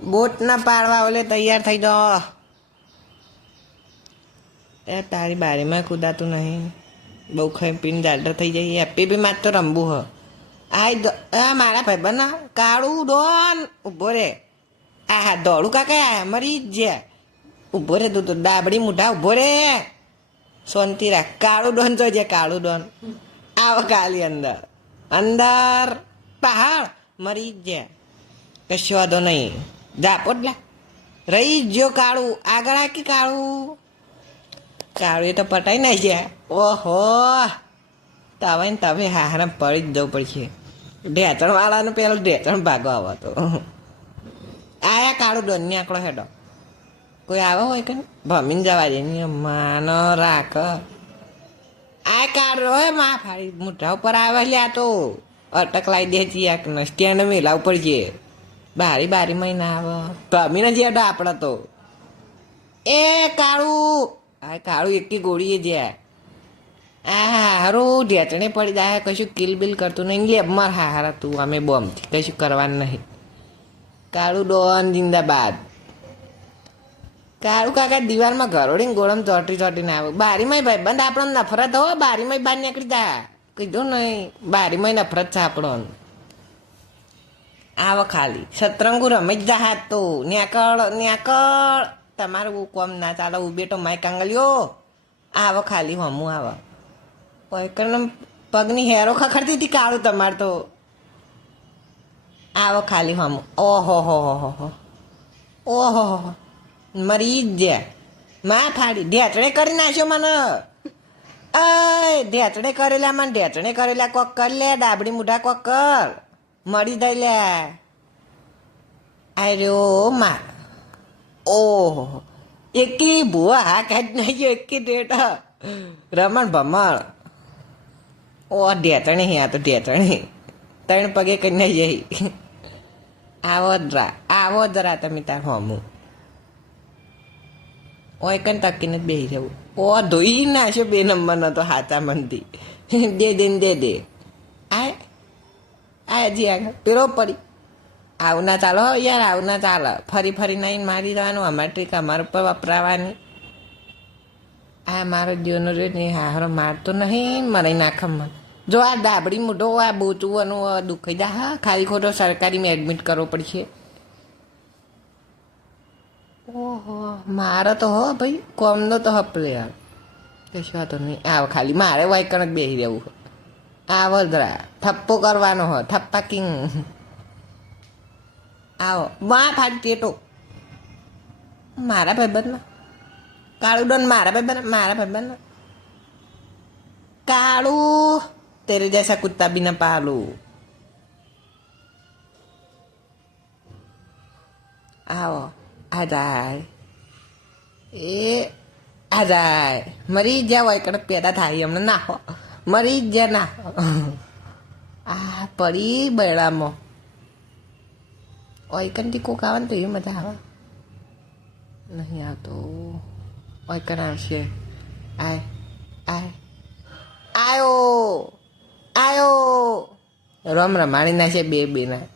Boat ના પાડવા ઓલે તૈયાર થઈ જાઓ. એ તારી બારીમાં કુદાતું નહીં. બહુ ખાઈ પીને જાડર થઈ જાય. હેપી બી માર તો રમવું હ. આ મારા ભાઈબંધ કાળું ડોન ઉભો રે. આ હા દોડું કાકા આ મરી જ જ્યાં ઉભો રે. તું તો ડાબડી મુઢા ઉભો રે. શાંતિ રાખ. કાળું ડોન તો છે. કાળું ડોન આવો કાલી અંદર અંદર પહાડ મરી જ જ્યાં કશો વાંધો નહીં. જા પોટલા રહી જો કાળું આગળ આકી કાળું. કાળું એ તો પટાઈ નાઈ ગયા. ઓહો તવે ને તવે હારા પડી જ જવું પડશે. ઢેચણ વાળાનું પેલું ઢેચણ ભાગો આવો તો આયા કાળું ડોન ની આંકડો હેડો. કોઈ આવે હોય કે ભમીને જવા દે માનો રાખ. આ કાળો હે માં ફાડી મોઢા ઉપર આવે લ્યા તો અટક લાવી દે છે. સ્ટેન્ડ મેલા ઉપર છે. બારીમાં ના આવે ભમીને જેડો આપડે તો. એ કાળું આ કાળું એકી ગોળીએ જ્યાં આ હારું ઢેચણે પડી જાય. કશું કિલ બિલ કરતું નહીં. લેબમાં હારા તું અમે બોમ્બથી કશું કરવાનું નહીં. કાળું ડોન જિંદાબાદ. કાળું કાકા દિવાલમાં ઘરોડીને ગોળમ ચોટીને આવે. બારીમાં ભાઈ બંધ આપણને નફરત હો. બારીમાં બહાર નીકળી જા કીધું નહીં. બારીમાં નફરત છે આપણો. આવો ખાલી સતરંગુ રમી જ જા હાથ તો ન્યાકળ તમારું કોમ ના ચાલે. ઉભેટો માય કાંગલ્યો આવો ખાલી હમું આવો. પગની હેરો ખખડતી હતી કાળું તમારે તો. આવો ખાલી હમું. ઓહો ઓહો મરી જ જ્યાં માં ફાડી ઢેચણે કરી નાખ્યો મને. ઢેચણે કરેલા મને ઢેચણે કરેલા કોક કર લે. ડાબડી મુઢા કોક કર મળી જાય લે. આર્યો માં ઓહો એકી ભૂવા હા કાઢી નાખ્યો. એકી ડેટ રમણ ભમણ. ઓ ઢેચણી હે આ તો ઢેચણી ત્રણ પગે કરી ના જઈ. આવો જરા તમે તાર હમું. ઓય કઈ તકીને જ બેસી જવું. ઓ ધોઈ નાખ્યો 2 નંબરનો તો હાચા મનથી. દે આ હજી આગળ પેલો પડી. આવું ના ચાલો યાર આવું ના ચાલે. ફરી નહીં મારી જવાનું. અમારી ટ્રીક અમારા ઉપર વપરાવાની. આ મારો જીવનો રહ્યો ને હારો મારતો નહીં મરાઈ નાખમાં. જો આ ડાબડી મોઢો આ બોચવાનું દુખાઈ જા. હા ખાલી ખોટો સરકારીમાં એડમિટ કરવો પડશે. ઓહો મારે તો હો ભાઈ કોમનો તો હપલે યાર કશું તો નહીં. આવો ખાલી મારે વાયકણ જ બેસી રહેવું. આવો જરા થપ્પો કરવાનો હો. થપ્પા કિંગ આવો માં ફાડી ટેટો. મારા ભાઈબંધ કાળું ડોન મારા ભાઈબંધ કાળું તેરે જૈસા કુત્તા બી ના પાલું. આવો આ જાય આ જાય. મરી જ્યાં હોય કડક પેદા થાય હમણાં નાખો. મરી જ્યાં નાખો. આ પડી બૈડામાં ઓયકનથી કોક આવે ને તો એવી મજા આવે. નહીં આવતો. ઓયકન આવશે. આયો રમાણી ના છે બે ના.